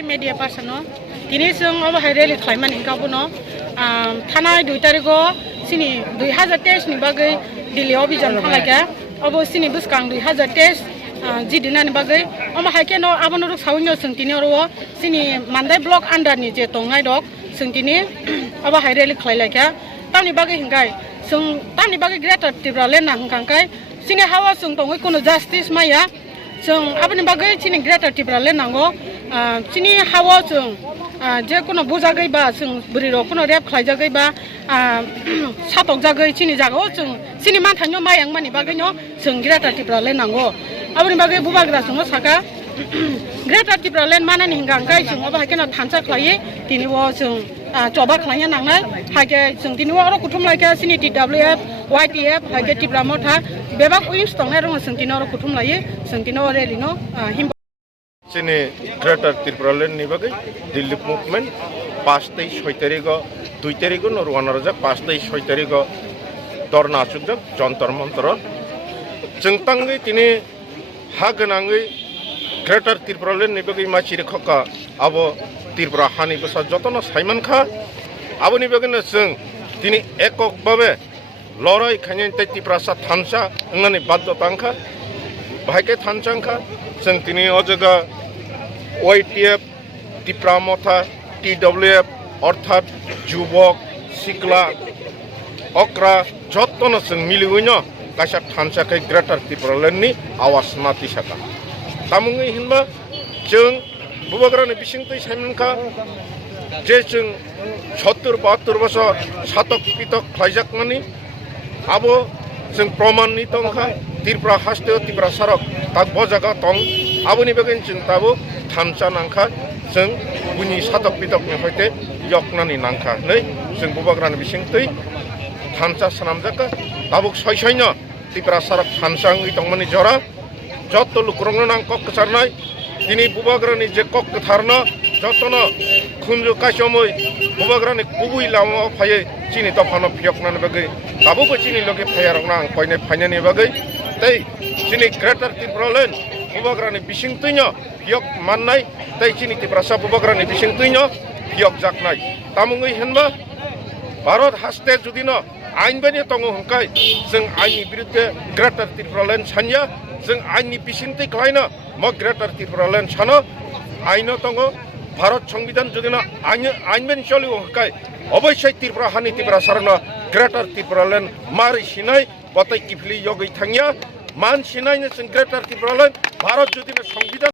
media person no tini sung aba haireli khlaiman hingkabu no thanai 2 tariko sini 2023 ni bagai dili obijan phalaika abo sini buskang 2023 jidina ni bagai aba haike no abono ruk sawinyo sung tini oro sini mandai block under ni je tongnai dok sung tini aba haireli khlailaika tamni bagai hingai sung tamni bagai greater Tipraland na hingkangkai sini hawa sung tongoi kono justice maya sung aboni bagai sini greater Tipraland nango Chini hawa sung je kono bujagai ba sung buriro kono rep khlaijagai ba satok jagai chini jago sung sini manthangno mayang mani bagai no sung greater Tipraland nango aboni bagai bubagra sung saka greater Tipraland manani hingangkai sung aba hakena thansa khlai tini wo sung choba khlaiya nangnai hake sung tini wo aro kuthum laika sini TWF YTF hake Tipra Motha bebak wings tongnai sung tini aro kuthum lai sung tini ore lino Chini Greater Tipraland ni bagai Delhi movement 5 থেকে 6 তারিখ 2 তারিখ নরওয়ানা রাজা 5 থেকে 6 তারিখ দরনা আচুকজক যন্তর মন্তর জংতাঙ্গি তিনি হাগনাঙ্গি Greater Tipraland ni bagai মাছিরে খকা আবো ত্রিপুরা হানি বসা যতন সাইমান খা আবনি বাgai না जों তিনি এককভাবে লড়াই খাইতে ত্রিপুরা সা থানসা ngani বাধ্যতাংখা ভাইকে থানচাংখা जों তিনি অজগা YTF Tipra Motha TWF অর্থাৎ যুবক সিকলা অকরা যতন जों মিলিগইনো কাইসা থানসাkai Greater Tipraland ni আওয়াজ নাতি সাকা তামুঙ্গি হিনবা जों বুবাগ্রানি Bising Twi সাইমনখা যে जों 70 72 বছর সাতক পিতক খাইজাকমানি আবো जों প্রমাণনি Tankha Tipra Haste Tipra Sarok tak bojaga tong aboni bagen जों tabu thansa nangkha जों buni satok pitok ni hoite yoknani nangkha nei जों bubagrani Bising Twi thansa sanamjaka tabuk soisoino Tipra Sarok thansa ngui tongmani jora joto lukrongno nang kok kesarnai tini bubagrani je kok ketharno jotono khunju kasomoi bubagrani kubui lamo phaye chini tofano phiyoknani bagai tabuko chini loge phayarok nang koine phainani bagai tei chini Greater Tipraland bubagrani Bising Twi no phiyok mannai tei chini Tipra sa bubagrani Bising Twi no phiyok jaknai tamungui henba Bharat Haste judi no ain bani tongo hongkai जों aini biruddhe Greater Tipraland sanya जों aini Bising Twi khlaina mo Greater Tipraland sano aino tongo Bharat সংবিধান যদি না আইন মেনে চলে হকাই অবশ্যই ত্রিপুরা হানি Tripura Sarna Greater Tipraland মারি সিনাই বতাই কিফলি ইয়গই থাঙ্গিয়া মান সিনাই নে जों Greater Tipraland ভারত যদি না সংবিধান